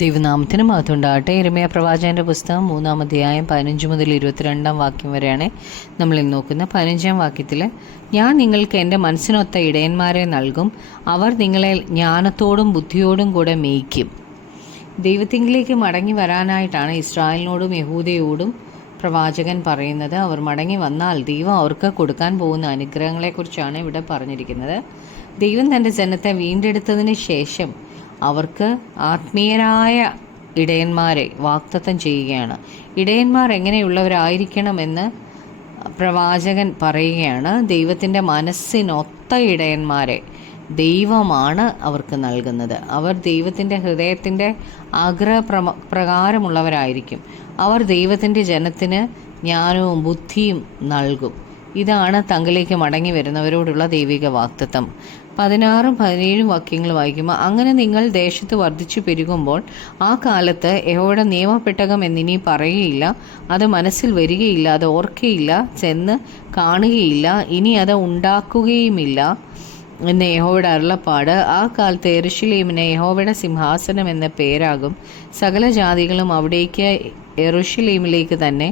ദൈവനാമത്തിന് മഹത്വമുണ്ടാകട്ടെ. യിരെമ്യാ പ്രവാചകന്റെ പുസ്തകം 3-ാം അധ്യായം 15 മുതൽ 22-ാം വാക്യം വരെയാണ് നമ്മൾ ഇന്ന് നോക്കുന്നത്. 15-ാം വാക്യത്തിൽ, ഞാൻ നിങ്ങൾക്ക് എൻ്റെ മനസ്സിനൊത്ത ഇടയന്മാരെ നൽകും, അവർ നിങ്ങളെ ജ്ഞാനത്തോടും ബുദ്ധിയോടും കൂടെ മേയ്ക്കും. ദൈവത്തിങ്കിലേക്ക് മടങ്ങി വരാനായിട്ടാണ് ഇസ്രായേലിനോടും യഹൂദയോടും പ്രവാചകൻ പറയുന്നത്. അവർ മടങ്ങി വന്നാൽ ദൈവം അവർക്ക് കൊടുക്കാൻ പോകുന്ന അനുഗ്രഹങ്ങളെക്കുറിച്ചാണ് ഇവിടെ പറഞ്ഞിരിക്കുന്നത്. ദൈവം തൻ്റെ ജനത്തെ വീണ്ടെടുത്തതിന് ശേഷം അവർക്ക് ആത്മീയരായ ഇടയന്മാരെ വാഗ്ദത്തം ചെയ്യുകയാണ്. ഇടയന്മാർ എങ്ങനെയുള്ളവരായിരിക്കണമെന്ന് പ്രവാചകൻ പറയുകയാണ്. ദൈവത്തിൻ്റെ മനസ്സിനൊത്ത ഇടയന്മാരെ ദൈവമാണ് അവർക്ക് നൽകുന്നത്. അവർ ദൈവത്തിൻ്റെ ഹൃദയത്തിൻ്റെ പ്രകാരമുള്ളവരായിരിക്കും. അവർ ദൈവത്തിൻ്റെ ജനത്തിന് ജ്ഞാനവും ബുദ്ധിയും നൽകും. ഇതാണ് തങ്ങളിലേക്ക് മടങ്ങി വരുന്നവരോടുള്ള ദൈവിക വാഗ്ദത്തം. 16-17 വാക്യങ്ങൾ വായിക്കുമ്പോൾ, അങ്ങനെ നിങ്ങൾ ദേശത്ത് വർദ്ധിച്ചു പെരുകുമ്പോൾ ആ കാലത്ത് യഹോവയുടെ നിയമപ്പെട്ടകം എന്നിനി പറയുകയില്ല, അത് മനസ്സിൽ വരികയില്ല, അത് ഓർക്കുകയില്ല, ചെന്ന് കാണുകയില്ല, ഇനി അത് ഉണ്ടാക്കുകയുമില്ല എന്ന് യഹോവയുടെ അരുളപ്പാട്. ആ കാലത്ത് യെരൂശലേമിന് യഹോവയുടെ സിംഹാസനം എന്ന പേരാകും. സകല ജാതികളും അവിടേക്ക് യെരൂശലേമിലേക്ക് തന്നെ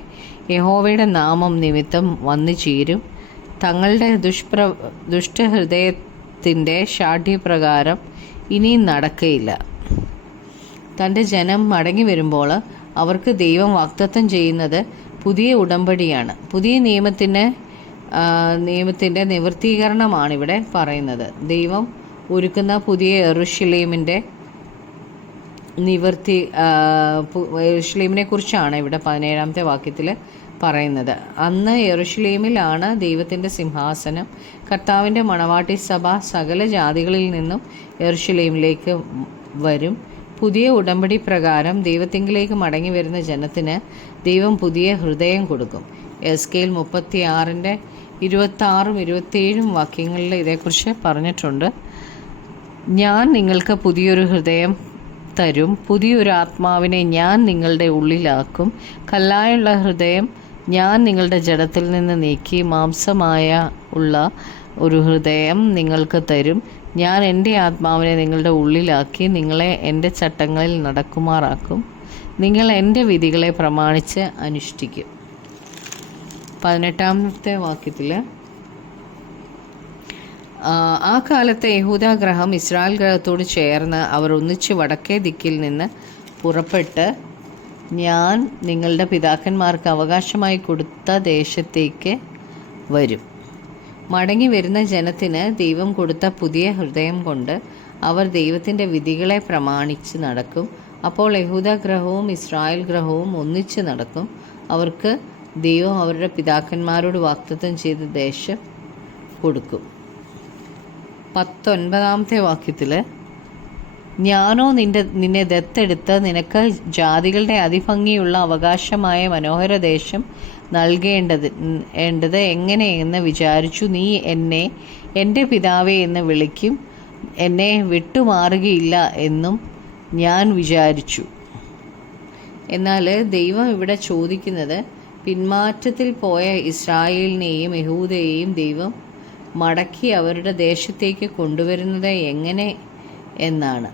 യഹോവയുടെ നാമം നിമിത്തം വന്നു ചേരും. തങ്ങളുടെ ദുഷ്ടഹൃദയത്തിൻ്റെ ഷാഠ്യപ്രകാരം ഇനിയും നടക്കയില്ല. തൻ്റെ ജനം മടങ്ങി വരുമ്പോൾ അവർക്ക് ദൈവം വാഗ്ദത്തം ചെയ്യുന്നത് പുതിയ ഉടമ്പടിയാണ്. പുതിയ നിയമത്തിൻ്റെ നിവൃത്തീകരണമാണ് ഇവിടെ പറയുന്നത്. ദൈവം ഒരുക്കുന്ന പുതിയ യെരൂശലേമിൻ്റെ യെരൂശലേമിനെ കുറിച്ചാണ് ഇവിടെ 17-ാമത്തെ വാക്യത്തിൽ പറയുന്നത്. അന്ന് യെരൂശലേമിലാണ് ദൈവത്തിൻ്റെ സിംഹാസനം. കർത്താവിൻ്റെ മണവാട്ടി സഭ സകല ജാതികളിൽ നിന്നും യെരൂശലേമിലേക്ക് വരും. പുതിയ ഉടമ്പടി പ്രകാരം ദൈവത്തിങ്കിലേക്ക് മടങ്ങി വരുന്ന ജനത്തിന് ദൈവം പുതിയ ഹൃദയം കൊടുക്കും. എസ്കേൽ 36-26-27 വാക്യങ്ങളിൽ ഇതേക്കുറിച്ച് പറഞ്ഞിട്ടുണ്ട്. ഞാൻ നിങ്ങൾക്ക് പുതിയൊരു ഹൃദയം തരും, പുതിയൊരു ആത്മാവിനെ ഞാൻ നിങ്ങളുടെ ഉള്ളിലാക്കും, കല്ലായുള്ള ഹൃദയം ഞാൻ നിങ്ങളുടെ ജഡത്തിൽ നിന്ന് നീക്കി മാംസമായ ഉള്ള ഒരു ഹൃദയം നിങ്ങൾക്ക് തരും. ഞാൻ എൻ്റെ ആത്മാവിനെ നിങ്ങളുടെ ഉള്ളിലാക്കി നിങ്ങളെ എൻ്റെ ചട്ടങ്ങളിൽ നടക്കുമാറാക്കും. നിങ്ങൾ എൻ്റെ വിധികളെ പ്രമാണിച്ച് അനുഷ്ഠിക്കും. 18-ാമത്തെ വാക്യത്തിൽ, ആ കാലത്ത് യഹൂദാ ഗ്രഹം ഇസ്രായേൽ ഗ്രഹത്തോട് ചേർന്ന് അവർ ഒന്നിച്ച് വടക്കേ ദിക്കിൽ നിന്ന് പുറപ്പെട്ട് ഞാൻ നിങ്ങളുടെ പിതാക്കന്മാർക്ക് അവകാശമായി കൊടുത്ത ദേശത്തേക്ക് വരും. മടങ്ങി വരുന്ന ജനത്തിന് ദൈവം കൊടുത്ത പുതിയ ഹൃദയം കൊണ്ട് അവർ ദൈവത്തിൻ്റെ വിധികളെ പ്രമാണിച്ച് നടക്കും. അപ്പോൾ യഹൂദാ ഗ്രഹവും ഇസ്രായേൽ ഗ്രഹവും ഒന്നിച്ച് നടക്കും. അവർക്ക് ദൈവം അവരുടെ പിതാക്കന്മാരോട് വാഗ്ദത്തം ചെയ്ത ദേശം കൊടുക്കും. 19-ാമത്തെ വാക്യത്തിൽ, ഞാനോ നിന്നെ ദത്തെടുത്ത് നിനക്ക് ജാതികളുടെ അതിഭംഗിയുള്ള അവകാശമായ മനോഹര ദേശം നൽകേണ്ടത് എങ്ങനെയെന്ന് വിചാരിച്ചു. നീ എന്നെ എൻ്റെ പിതാവേ എന്ന് വിളിക്കും, എന്നെ വിട്ടുമാറുകയില്ല എന്നും ഞാൻ വിചാരിച്ചു. എന്നാൽ ദൈവം ഇവിടെ ചോദിക്കുന്നത്, പിന്മാറ്റത്തിൽ പോയ ഇസ്രായേലിനെയും യഹൂദയെയും ദൈവം മടക്കി അവരുടെ ദേശത്തേക്ക് കൊണ്ടുവരുന്നത് എങ്ങനെ എന്നാണ്.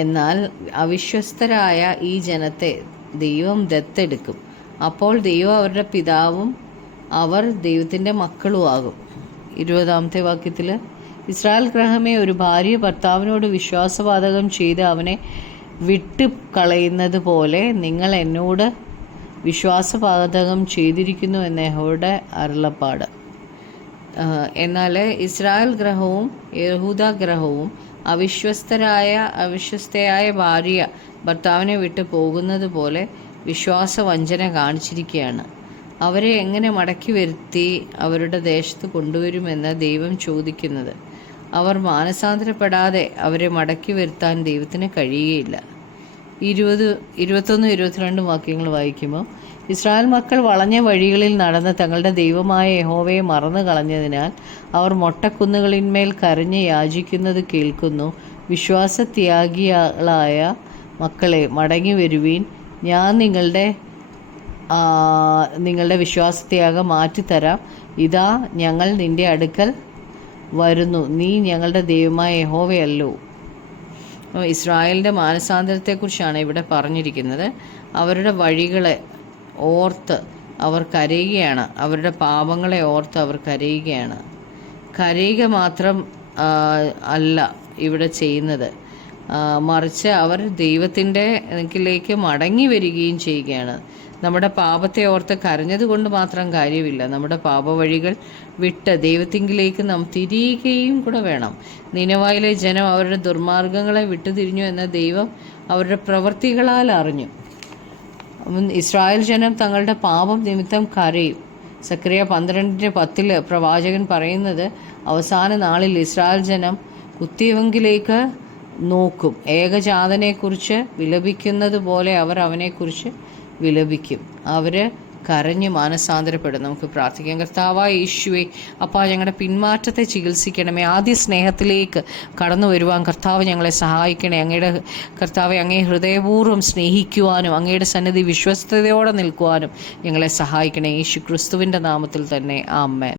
എന്നാൽ അവിശ്വസ്തരായ ഈ ജനത്തെ ദൈവം ദത്തെടുക്കും. അപ്പോൾ ദൈവം അവരുടെ പിതാവും അവർ ദൈവത്തിൻ്റെ മക്കളുമാകും. 20-ാമത്തെ വാക്യത്തിൽ, ഇസ്രായേൽ ഗ്രഹമേ, ഒരു ഭാര്യ ഭർത്താവിനോട് വിശ്വാസപാതകം ചെയ്ത് അവനെ വിട്ടു കളയുന്നത് പോലെ നിങ്ങൾ എന്നോട് വിശ്വാസപാതകം ചെയ്തിരിക്കുന്നു എന്ന യഹോവയുടെ അരുളപ്പാട്. എന്നാൽ ഇസ്രായേൽ ഗ്രഹവും യഹൂദാ ഗ്രഹവും അവിശ്വസ്തയായ ഭാര്യ ഭർത്താവിനെ വിട്ട് പോകുന്നത് പോലെ വിശ്വാസവഞ്ചന കാണിച്ചിരിക്കുകയാണ്. അവരെ എങ്ങനെ മടക്കി വരുത്തി അവരുടെ ദേശത്ത് കൊണ്ടുവരുമെന്ന് ദൈവം ചോദിക്കുന്നത്. അവർ മാനസാന്തരപ്പെടാതെ അവരെ മടക്കി വരുത്താൻ ദൈവത്തിന് കഴിയുകയില്ല. 21-22 വാക്യങ്ങൾ വായിക്കുമ്പോൾ, ഇസ്രായേൽ മക്കൾ വളഞ്ഞ വഴികളിൽ നടന്ന് തങ്ങളുടെ ദൈവമായ യഹോവയെ മറന്നു കളഞ്ഞതിനാൽ അവർ മൊട്ടക്കുന്നുകളിന്മേൽ കരഞ്ഞ് യാചിക്കുന്നത് കേൾക്കുന്നു. വിശ്വാസത്യാഗികളായ മക്കളെ, മടങ്ങി വരുവീൻ, ഞാൻ നിങ്ങളുടെ വിശ്വാസത്യാഗം മാറ്റിത്തരാം. ഇതാ ഞങ്ങൾ നിൻ്റെ അടുക്കൽ വരുന്നു, നീ ഞങ്ങളുടെ ദൈവമായ യഹോവയല്ലോ. ഇസ്രായേലിൻ്റെ മാനസാന്തരത്തെക്കുറിച്ചാണ് ഇവിടെ പറഞ്ഞിരിക്കുന്നത്. അവരുടെ വഴികളെ ഓർത്ത് അവർ കരയുകയാണ്, അവരുടെ പാപങ്ങളെ ഓർത്ത് അവർ കരയുകയാണ്. കരയുക മാത്രം അല്ല ഇവിടെ ചെയ്യുന്നത്, മറിച്ച് അവർ ദൈവത്തിൻ്റെ ലേക്ക് മടങ്ങി വരികയും ചെയ്യുകയാണ്. നമ്മുടെ പാപത്തെ ഓർത്ത് കരഞ്ഞത് കൊണ്ട് മാത്രം കാര്യമില്ല, നമ്മുടെ പാപവഴികൾ വിട്ട് ദൈവത്തിങ്കിലേക്ക് നാം തിരിയുകയും കൂടെ വേണം. നിനവായിലെ ജനം അവരുടെ ദുർമാർഗങ്ങളെ വിട്ടുതിരിഞ്ഞു എന്ന ദൈവം അവരുടെ പ്രവൃത്തികളാൽ അറിഞ്ഞു. ഇസ്രായേൽ ജനം തങ്ങളുടെ പാപം നിമിത്തം കരയും. സക്രിയ 12:10 പ്രവാചകൻ പറയുന്നത്, അവസാന നാളിൽ ഇസ്രായേൽ ജനം കുത്തിയവങ്കിലേക്ക് നോക്കും, ഏകജാതനെക്കുറിച്ച് വിലപിക്കുന്നത് പോലെ അവർ അവനെക്കുറിച്ച് വിലപിക്കും. അവർ കരഞ്ഞ് മാനസാന്തരപ്പെടും. നമുക്ക് പ്രാർത്ഥിക്കാം. കർത്താവായ യേശുവേ, അപ്പാ, ഞങ്ങളുടെ പിന്മാറ്റത്തെ ചികിത്സിക്കണമേ. ആദ്യ സ്നേഹത്തിലേക്ക് കടന്നു വരുവാൻ കർത്താവ് ഞങ്ങളെ സഹായിക്കണേ. അങ്ങയുടെ കർത്താവെ, അങ്ങേ ഹൃദയപൂർവ്വം സ്നേഹിക്കുവാനും അങ്ങയുടെ സന്നിധി വിശ്വസ്തയോടെ നിൽക്കുവാനും ഞങ്ങളെ സഹായിക്കണേ. യേശു ക്രിസ്തുവിൻ്റെ നാമത്തിൽ തന്നെ, ആമേൻ.